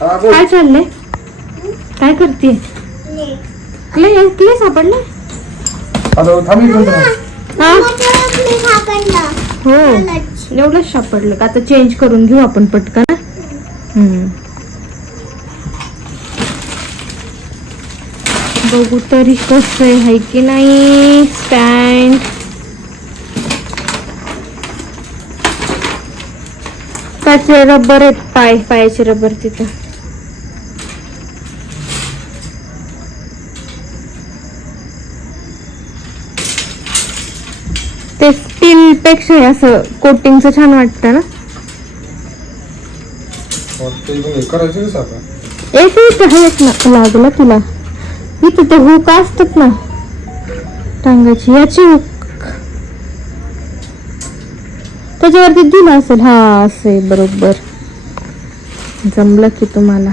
काय चाललंय? काय करते क्ले क्ले सापडले हा? हो? एवढंच सापडलं का? आता चेंज करून घेऊ आपण पटकन हम्म. बघू तरी कसं आहे की नाही? स्टँड त्याचे रबर आहेत पाय पायाचे रबर तिथं. ते स्टील पेक्षा हे असं कोटिंगचं छान वाटतं ना? हे एक आहेत ना लागलं तुला. इथं ते हुक असतात ना टांगाची याची हुक त्याच्यावरती दिलं असेल. हा असे बरोबर. जमलं की तुम्हाला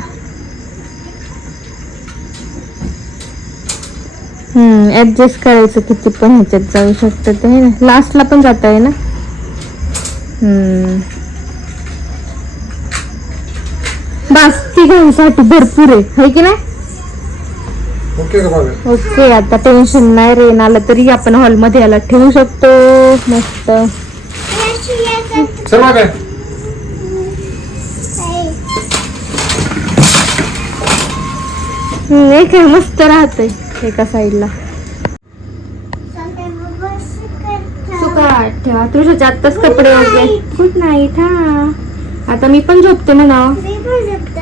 हम्म ऍडजस्ट करायचं किती पण ह्याच्यात जाऊ शकतं ते ना? लास्टला पण जात आहे ना हम्म. बस तिघांसाठी भरपूर आहे. है की नाही? ओके आता टेन्शन नाही रे आलं तरी आपण हॉलमध्ये याला ठेवू शकतो. मस्त. मस्त राहतंय एका साईडला ठेवा. तुझ्या आत्ताच कपडे वगैरे गुड नाईट हा. आता मी पण झोपते म्हणा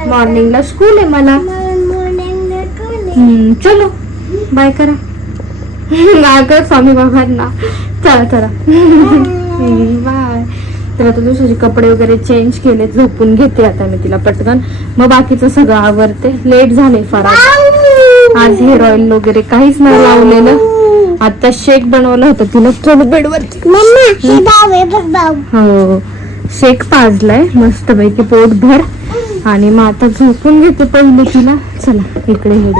मॉर्निंगला स्कूल आहे मला. चलो. बाय करा. काय कर स्वामी बाबांना. चला चला. बाय तर आता दुसरे कपडे वगैरे चेंज केले झोपून घेते आता मी तिला पटकन. मग बाकीचं सगळं आवरते. लेट झाले फार आज. आज हेअर ऑइल वगैरे काहीच नाही लावलेलं. आता शेक बनवलं होतं तिला थोडं हो शेक पाजलाय मस्त पैकी पोट भर. आणि मग आता झोपून घेते पहिले तिला. चला इकडे हेड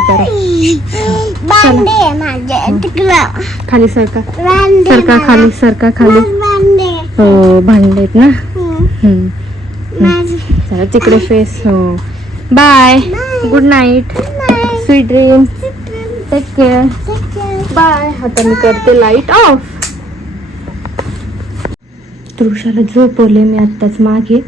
करा खाली सरका. सरका खाली सरका खाली. हो भांडे आहेत ना. चला तिकडे फेस हो. Bye. Good night. Sweet dream. Take care. Bye. आता मी करते लाइट ऑफ तृषाला झोपवले मी आत्ताच मागे.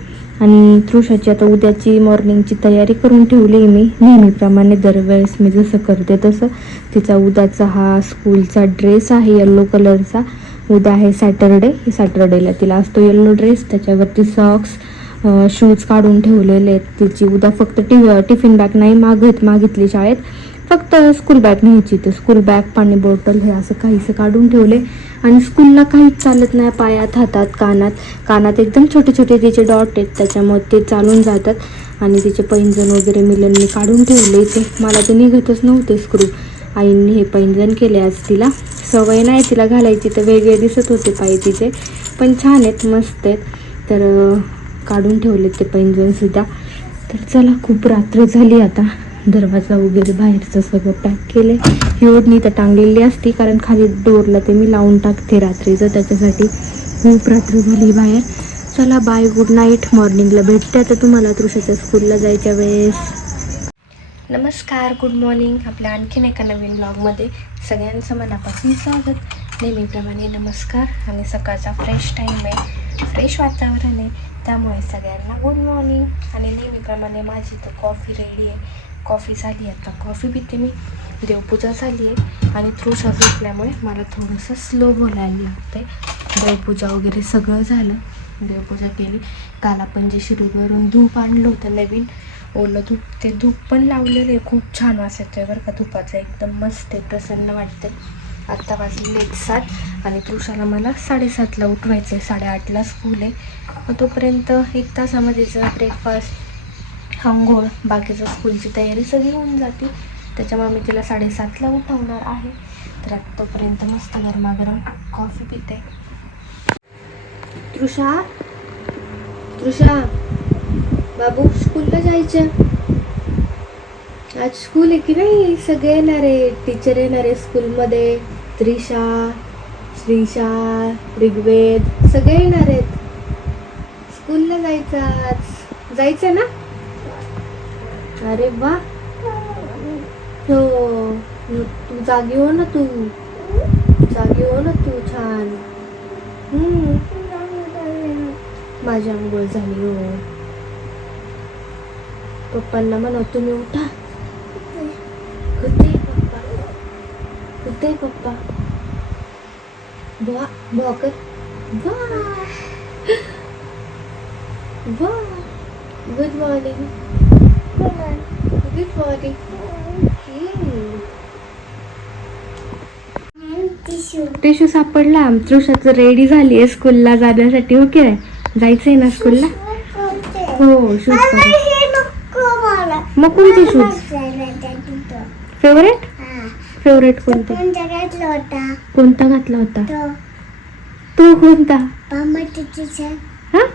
आणि तृषाची आता उद्याची मॉर्निंगची तयारी करून ठेवली मी. नेहमीप्रमाणे दरवेळेस मी जसं करते तसं. तिचा उद्याचा हा स्कूलचा ड्रेस आहे येल्लो कलरचा उद्या आहे सॅटरडे सॅटरडेला तिला असतो येल्लो ड्रेस त्याच्यावरती सॉक्स शूज काढून ठेवलेले आहेत. तिची उद्या फक्त टि टिफिन बॅग नाही मागत मागितली शाळेत. फक्त स्कूल बॅग न्यायची तर स्कूल बॅग पाणी बॉटल हे असं काहीसं काढून ठेवले. आणि स्कूलला काहीच चालत नाही पायात हातात कानात. कानात एकदम छोटे छोटे तिचे डॉट आहेत त्याच्यामुळे ते चालून जातात. आणि तिचे पैंजण वगैरे मिलननी काढून ठेवले ते मला ते निघतच नव्हते स्क्रू आईंनी हे पैंजण केले आज तिला. सवय नाही तिला घालायची तर वेगळे दिसत होते पाय तिचे. पण छान आहेत मस्त आहेत. तर काढून ठेवलेत ते पैंजणसुद्धा तर चला खूप रात्र झाली आता. दरवाजा वगैरे बाहेरचं सगळं पॅक केले ही ओढणी तर टांगलेली असती कारण खाली डोरला ते मी लावून टाकते रात्रीचं. त्याच्यासाठी खूप रात्र झाली बाहेर. चला बाय गुड नाईट मॉर्निंगला भेटते आता तुम्हाला तृषाच्या स्कूलला जायच्या वेळेस. नमस्कार गुड मॉर्निंग आपल्या आणखीन एका नवीन ब्लॉगमध्ये सगळ्यांचं मनापासून स्वागत. नेहमीप्रमाणे नमस्कार. आणि सकाळचा फ्रेश टाईम आहे. फ्रेश वातावरण आहे. त्यामुळे सगळ्यांना गुड मॉर्निंग आणि नेहमीप्रमाणे माझी तर कॉफी रेडी आहे. कॉफी झाली आता कॉफी पिते मी. देवपूजा झाली आहे. आणि थ्रू झोपल्यामुळे मला थोडंसं स्लो बोलायला लागते देवपूजा वगैरे सगळं झालं. देवपूजा केली. काल आपण जे शिरूरवरून धूप आणलं होतं नवीन ओलं धूप ते धूप पण लावलेलं आहे. खूप छान वाचायचं आहे बरं का. धुपाचं एकदम मस्त आहे. प्रसन्न वाटते आत्ता वाजले एक सात आणि तुषाला मला साडेसातला उठवायचं आहे साडेआठला स्कूल आहे. मग तोपर्यंत एक तासामध्ये जर ब्रेकफास्ट आंघोळ. बाकीचं स्कूलची तयारी सगळी होऊन जाते. त्याच्यामुळे मी तिला साडेसातला उठवणार आहे. तर आत्तापर्यंत मस्त गरमागरम कॉफी पिते. तृषा? तृषा? बाबू स्कूलला जायचं? आज स्कूल आहे की नाही? सगळे येणार आहे. टीचर येणार आहे स्कूलमध्ये त्रिशा श्रीशा ऋग्वेद सगळे येणार आहेत. स्कूलला जायचं आज. जायचं ना? अरे वा. हो तू जागी हो ना तू. जागी हो ना तू छान. माझी आंघोळ झाली हो. पप्पांना म्हणा तुम्ही उठा. होते पप्पा? होते पप्पा? भॉकर वा कर. गुड मॉर्निंग मॉर्निंग टिश्यू सापडला. तृषाचं रेडी झाली आहे स्कूलला जाण्यासाठी. ओके जायचंय ना स्कूलला हो शूज मग कोणते शूज फेवरेट फेवरेट कोणते? कोणता घातला होता? तो. कोणता? हा?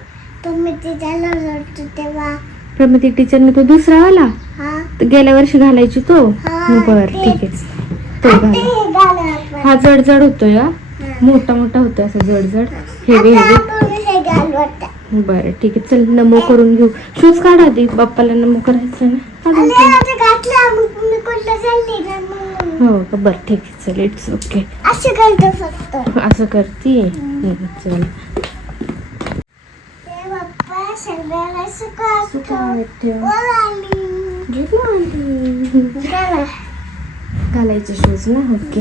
प्रमिती टीचरने तो दुसरा गेल्या वर्षी घालायची तो? बर ठीक आहे. तो घाल. हा जड जड होतोय हा? मोठा मोठा होतोय असं जड जड हेवी हेवी बरं ठीक आहे. चल नमो करून घेऊ. शूज काढ आधी. बाप्पाला नमो करायचं ना. हो का? बरं ठीक आहे. चल इट्स ओके असं करतो फक्त. असं करते? चल. ते घालायचे शूज ना ओके.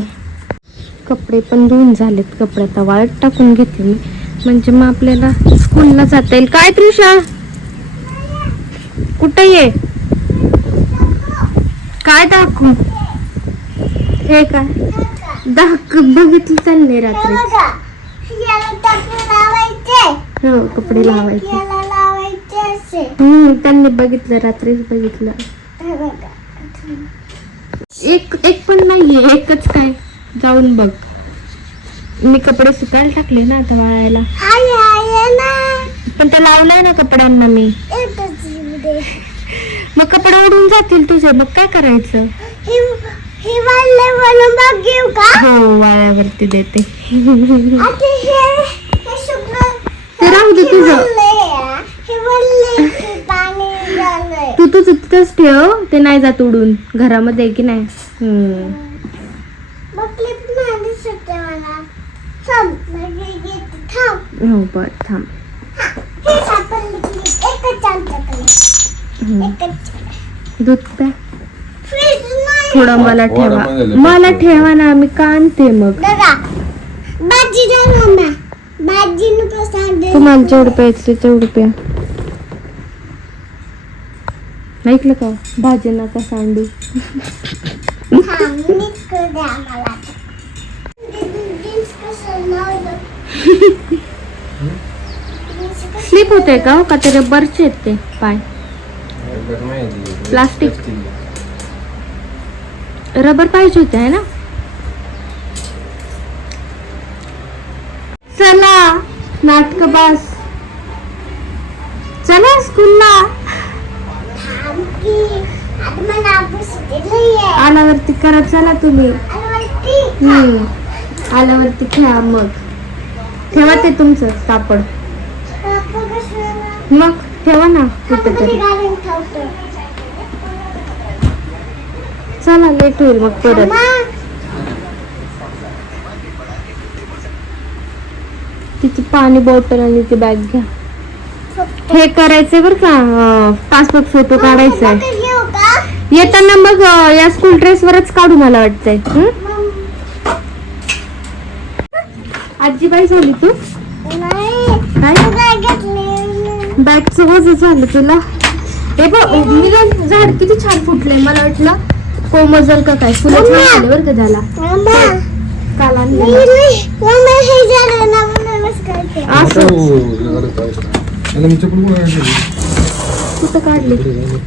कपडे पण धुवून झालेत. कपडे आता वाळत टाकून घेते मी. म्हणजे मग आपल्याला स्कूलला जाता येईल. काय त्रिशा कुठं ये? काय दाखवू? हे काय? दाख बघितलं चालले रात्री. हे कपडे लावायचे. हम्म त्यांनी बघितलं रात्रीच बघितलं. बघा. एक एक पण नाहीये एकच काय? जाऊन बघ. मी कपडे सुकायला टाकले ना आता वाळायला. हाय हाय ना. पण ते लावलंय ना कपड्यांना मी. मग कपडे उडून जातील तुझे मग काय करायचं? ही वाळ्यावरती देते. राहू दे तुझं वळलंय. हे वळलंय की पाणी झालंय तू तुझं तिथंच ठेव ते नाही जात उडून. घरामध्ये आहे की नाही? हम्म. हो बर थांब. हम्म. दूध प्या. नाही. थोडं मला ठेवा. मला ठेवा ना मी का आणते मग मम्मा तुम्हाला जेवढं प्यायचं तेवढं प्या. ऐकलं का? भाजी नका सांडू. स्लिप होते का हो? का ते रबरचे आहेत ते? पाय. प्लास्टिक रबर पाहिजे होते आहे ना? चला नाटक बस. चला स्कूलला आल्यावरती करा चला तुम्ही. हम्म. आल्यावरती खेळा मग. ठेवा ते तुमचं कापड. मग ठेवा ना कुठेतरी. चला लेट होईल मग परत. तिची पाणी बॉटल आणि ती बॅग घ्या. हे करायचंय बरं का पासपोर्ट फोटो काढायचा आहे येताना मग या स्कूल ड्रेस वरच काढू मला वाटतंय. हं? आजीबाई झाली तू? बॅगचं वज झालं तुला? हे बघ झाड किती छान फुटलंय मला वाटलं. कोमजल का काय फुलं छान. आले बरं का त्याला. काल हे झालं असं चपल कुठं काढली?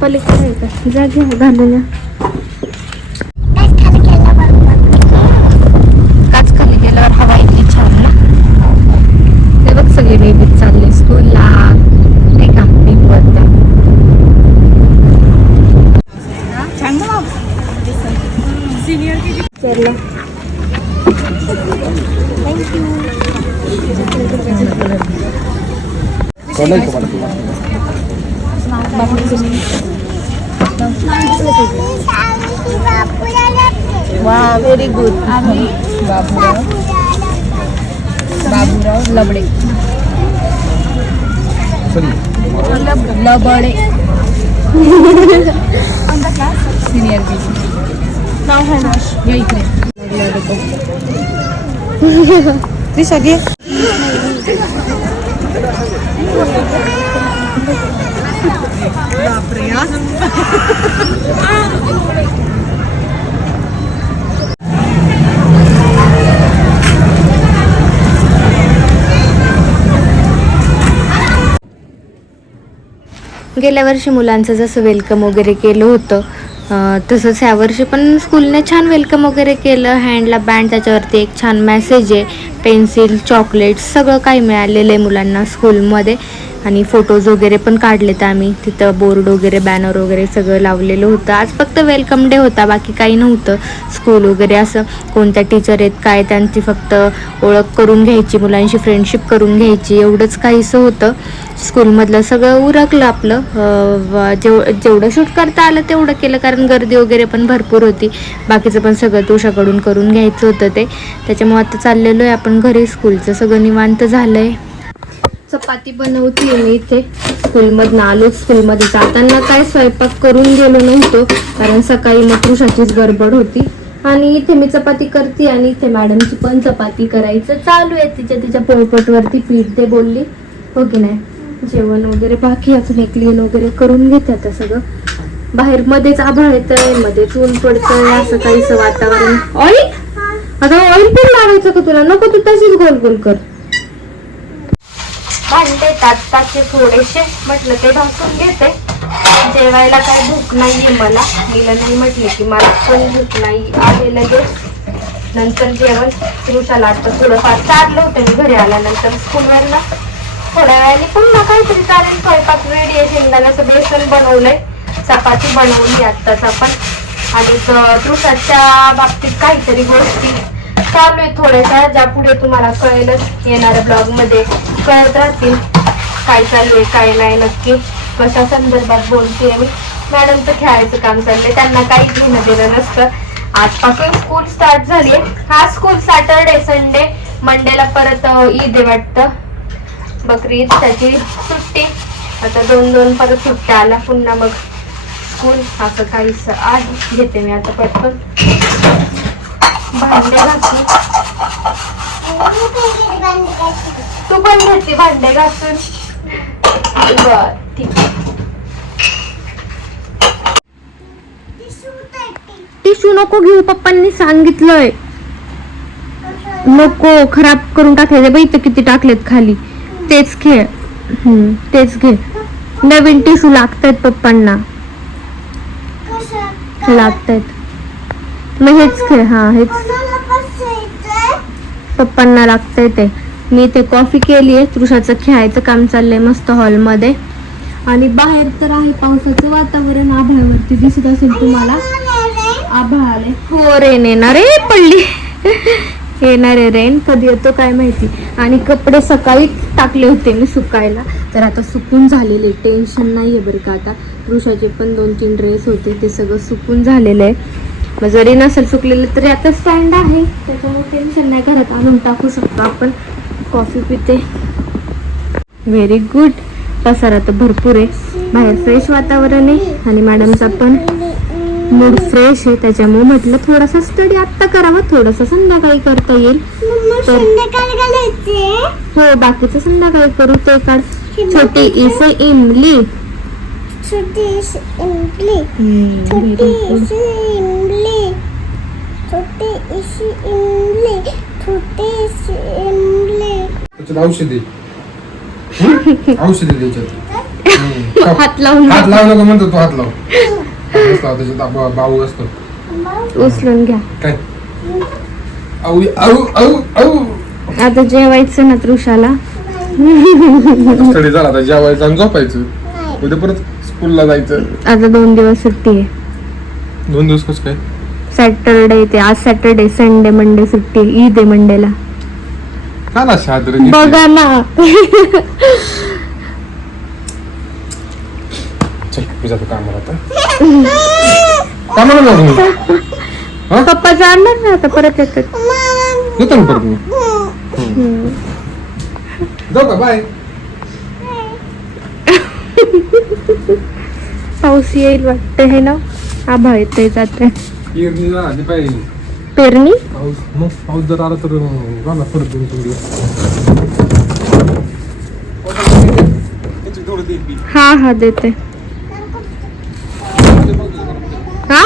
पलीकडे आहे का जा घ्या घालून काच खाली गेल्यावर हवा इतकी छान ना? ते बघ सगळे बेबी चालले स्कूलला नाही का? मी चला मला तुला. आम्ही बापूला लागते. वा व्हेरी गुड बाबूराव बापूला लागते. बाबूराव लबडे चल लबडे सिनियर के नाव आहे ना या गेल्या वर्षी मुलांचं जसं वेलकम वगैरे केलं होतं तसंच ह्या वर्षी पण स्कूलने छान वेलकम वगैरे केलं. हँडला बँड त्याच्यावरती एक छान मेसेज आहे. पेन्सिल चॉकलेट्स सगळं काही मिळालेलं आहे मुलांना स्कूलमध्ये आणि फोटोज वगैरे पण काढलेत आम्ही. तिथं बोर्ड वगैरे बॅनर वगैरे सगळं लावलेलं होतं. आज फक्त वेलकम डे होता बाकी काही नव्हतं. स्कूल वगैरे असं कोणत्या टीचर आहेत काय त्यांची फक्त ओळख करून घ्यायची मुलांशी फ्रेंडशिप करून घ्यायची एवढंच काहीसं होतं. स्कूलमधलं सगळं उरकलं आपलं. जेव जेवढं शूट करता आलं तेवढं केलं कारण गर्दी वगैरे पण भरपूर होती. बाकीचं पण सगळं तुझ्याकडून करून घ्यायचं होतं ते. त्याच्यामुळे आता चाललेलो आहे आपण घरी. स्कूलचं सगळं निवांत झालं आहे चपाती बनवते मी इथे. स्कूलमधनं आलो स्कूलमध्ये. जाताना काय स्वयंपाक करून गेलो नव्हतो कारण सकाळी मग तुषाचीच गडबड होती. आणि इथे मी चपाती करते आणि इथे मॅडमची पण चपाती करायचं चालू आहे. तिच्या तिच्या पोळपटवरती पीठ दे बोलली. हो की नाही? जेवण वगैरे बाकी अजून एक क्लीन वगैरे करून घेते आता सगळं. बाहेर मध्येच आभाळ येतंय मध्येच ऊन पडतंय असं काहीसं वातावरण. ऑइल? आता ऑइल पण लावायचं का तुला? नको तू तशीच गोल गोल कर. भांडे तात्ताचे थोडेसे म्हटलं ते भासून घेते. जेवायला काय भूक नाहीये मला. मीला नाही म्हटले की मला पण भूक नाही आहे लगेच. नंतर जेवण. पुरुषाला आता थोडंफार चाललं होतं मी घरी आल्यानंतर स्कूलवरनं. थोड्या वेळाने पुन्हा काहीतरी चालेल. स्वयंपाक रेडी आहे. शेंगदाण्याचं बेसन बनवलंय. चपाती बनवली आत्ताच आपण. आणि पुरुषाच्या बाबतीत काहीतरी गोष्टी चालू आहे थोड्याशा. ज्या पुढे तुम्हाला कळेलच. येणाऱ्या ब्लॉगमध्ये कळत राहतील. काय चालू आहे काय नाही नक्की. कशा संदर्भात बोलते मी. मॅडम तर खेळायचं काम चाललंय. त्यांना काही घेणं देणं नसतं. आजपासून स्कूल स्टार्ट झाली हा स्कूल सॅटरडे संडे मंडेला परत ईद आहे वाटतं. बकरी त्याची सुट्टी. आता दोन दोन परत सुट्ट्या आल्या पुन्हा मग स्कूल असं काहीच आहे. घेते मी आता पटकन. भांडे घासून तू पण घेते भांडे घासून. बर ठीक टिशू नको घेऊ पप्पांनी सांगितलंय. नको खराब करून टाकले बाई इथं किती टाकलेत खाली. तेच खेळ. तेच घे. नवीन टिशू लागतायत पप्पांना. लागतायत. मग हेच खेळ हा हेच. पप्पांना लागतंय ते. मी ते कॉफी केली आहे तृषाचं खेळायचं काम चाललंय मस्त हॉलमध्ये. आणि बाहेर तर आहे पावसाचं वातावरण आभाळावरती दिसत असेल तुम्हाला. आभाळ आले हो रेन येणार रे पडली. येणार आहे रेन कधी येतो काय माहिती. आणि कपडे सकाळी टाकले होते मी सुकायला. तर आता सुकून झालेले. टेन्शन नाही आहे बरं का आता. पुरुषाचे पण दोन तीन ड्रेस होते. ते सगळं सुकून झालेलं आहे. मग जरी नसेल सुकलेलं तरी आता स्टँड आहे. त्याच्यामुळे टेन्शन नाही. घरात आणून टाकू शकतो आपण. कॉफी पिते. व्हेरी गुड पसारा तर भरपूर आहे. बाहेर फ्रेश वातावरण आहे. आणि मॅडमचा पण मूड फ्रेश आहे त्याच्यामुळे म्हटलं थोडासा स्टडी आत्ता करावा थोडासा संध्याकाळी करता येईल. हो बाकीचं संध्याकाळी करू ते काढ. छोटी इसे इमली. छोटी इमली. छोटी इमली. छोटी इमली. इमली. औषध. हं? औषध. हात लावून हात लावू नको म्हणतो तो हात लाव. असतो. उचलून घ्या. काय? आता जेवायचं ना तृषाला? स्टडी झाला आता जेवायचं आणि झोपायचं. उद्या परत स्कूलला जायचं. आता दोन दिवस सुट्टी आहे. दोन दिवस कसं काय? सॅटरडे ते. आज सॅटरडे संडे मंडे सुट्टी ईद आहे मंडेला. का ना शादर? बघा ना चल मी जातो कामाला आता. का म्हणून जाऊ तुम्ही? हा? पप्पा जाणार ना आता परत येतात. येतो ना परत मी. जाऊ का? बाय पाऊस येईल वाटतं हे ना? आभाळ येते जाते पेरणी झाली पाहिजे पेरणी? पाऊस मग पाऊस जर आला तर झाला परत दोन तीन दिवस. थोडं देईल हा हा देते हा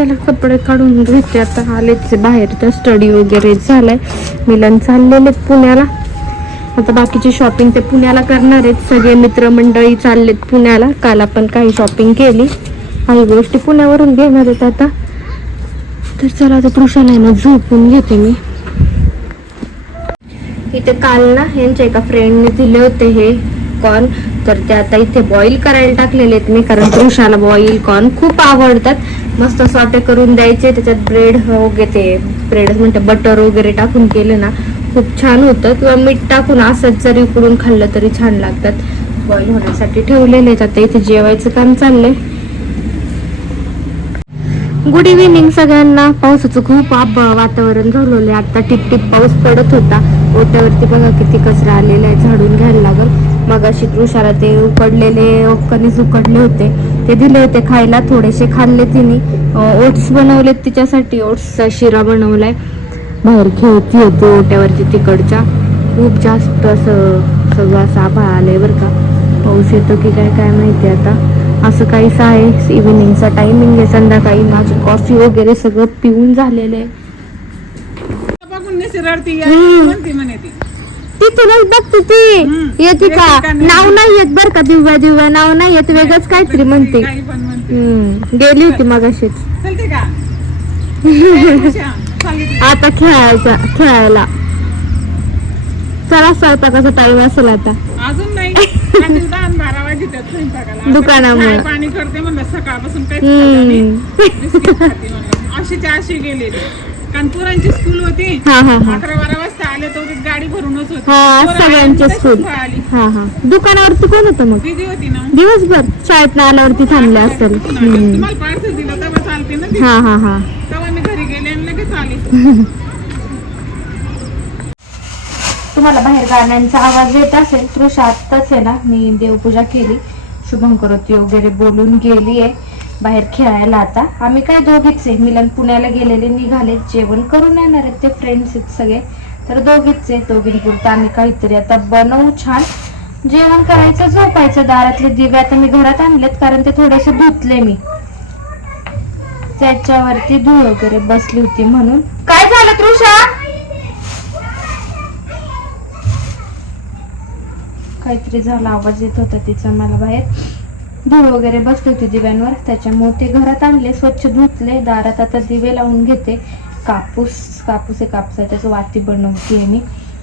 चला कपडे काढून घेते आता आलेच बाहेर. तर स्टडी वगैरे झालाय. मिलन चाललेले पुण्याला. आता बाकीची शॉपिंग ते पुण्याला करणार आहेत. सगळे मित्रमंडळी चाललेत पुण्याला. काल आपण काही शॉपिंग केली. काही गोष्टी पुण्यावरून घेणार आहेत आता. तर चला आता तृषाला आहे ना झोपून घेते मी. इथे काल ना यांच्या एका फ्रेंडने दिले होते हे कॉर्न तर ते आता इथे बॉईल करायला टाकलेले आहेत मी कारण पुरुषाला बॉईल कॉर्न खूप आवडतात. मस्त सॉटे करून द्यायचे त्याच्यात ब्रेड वगैरे हो, ते ब्रेड म्हणते बटर वगैरे टाकून केले ना खूप छान होतं. किंवा मीठ टाकून असंच जरी उकडून खाल्लं तरी छान लागतात. बॉईल होण्यासाठी ठेवलेले आहेत. आता इथे जेवायचं काम चाललंय. गुड इव्हिनिंग सगळ्यांना. पावसाचं खूप वातावरण झालेलं आहे. आता टिप टिप पाऊस पडत होता. ओट्यावरती बघा किती कचरा आलेला आहे. झाडून घ्यायला लागल. मग अशी तृषाला ते उकडलेले कणीस उकडले होते. ते दिले होते खायला थोडेसे खाल्ले तिने. ओट्स बनवलेत तिच्यासाठी ओट्सचा शिरा बनवलाय. बाहेर खेळती होती ओट्यावरती तिकडच्या. खूप जास्त असं सगळं असं आभाळ आलंय बरं का. पाऊस येतो की काय काय माहिती आता. असं काहीच आहे. इव्हिनिंगचा टायमिंग आहे संध्याकाळी. माझी कॉफी वगैरे सगळं पिऊन झालेलं आहे. तिथूनच बघते ती. येते का? नाव नाही येत बर का दिव्या दिव्या. नाव नाही येत वेगळंच काहीतरी म्हणते. गेली होती मग अशीच. आता खेळायचा खेळायला. चला स्वयंपाकाचा टाइम असेल आता. अजून नाही. दुकानामुळे. पाणी करते म्हणलं सकाळपासून अशी गेलेली. कारण पोरांची स्कूल होती. हा हा हा. अकरा बारा वाजता आले तर गाडी भरूनच होती. हा पोरं सगळ्यांचे आली, स्कूल. हा हा. दुकानावरती कोण होतं मग? दीदी होती ना. दिवसभर शाळेत आल्यावरती थांबले असेल. हम्म. तुम्हाला पार्सल दिलं तेव्हा चालते ना ती. हा हा हा. तेव्हा मी घरी गेले आणि लगेच आली. तुम्हाला बाहेर गाण्यांचा आवाज येत असेल तृषा आत्ताच आहे ना. मी देवपूजा केली. शुभंकरोती वगैरे बोलून गेली आहे बाहेर खेळायला आता. आम्ही काय दोघीच आहे. मिलन पुण्याला गेलेले निघाले. जेवण करून येणार आहेत ते फ्रेंड्स आहेत सगळे. तर दोघीच आहे दोघींपुरतं. आम्ही काहीतरी आता बनवू छान. जेवण करायचं झोपायचं. दारातले दिवे आता मी घरात आणलेत कारण ते थोडेसे धुतले मी. त्याच्यावरती धूळ वगैरे बसली होती म्हणून. काय झालं तृषा? काहीतरी झाला. आवाज येत होता तिचा मला बाहेर. धूळ वगैरे बसली होती दिव्यांवर. त्याच्यामुळे ते घरात आणले स्वच्छ धुतले दारात आता दिवे लावून घेते. कापूस कापूस आहे कापसाच्याच वाती बनवते मी.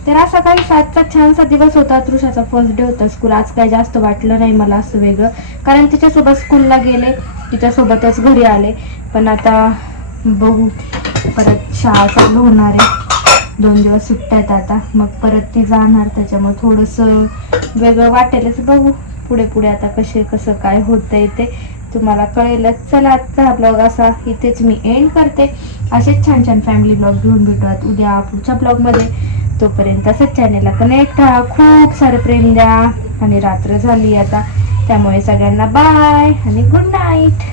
तर असा काही सातचा छानसा दिवस होता. तृषाचा फर्स्ट डे होता स्कूल आज काही जास्त वाटलं नाही मला असं वेगळं. कारण तिच्यासोबत स्कूलला गेले. तिच्यासोबतच घरी आले. पण आता बघू. परत शाळा चालू होणार आहे. दोन दिवस सुट्ट्या आहेत आता. मग परत ती जाणार. त्याच्यामुळे थोडंसं वेगळं वाटेलच. बघू. पुढे पुढे आता कसे कसं काय होतंय ते तुम्हाला कळेलच. चला आजचा ब्लॉग असा इथेच मी एंड करते. असेच छान छान फॅमिली ब्लॉग घेऊन भेटूयात उद्या पुढच्या ब्लॉगमध्ये तोपर्यंत असंच चॅनेलला कनेक्ट राहा. खूप सारे प्रेम द्या. आणि रात्र झाली आता. त्यामुळे सगळ्यांना बाय आणि गुड नाईट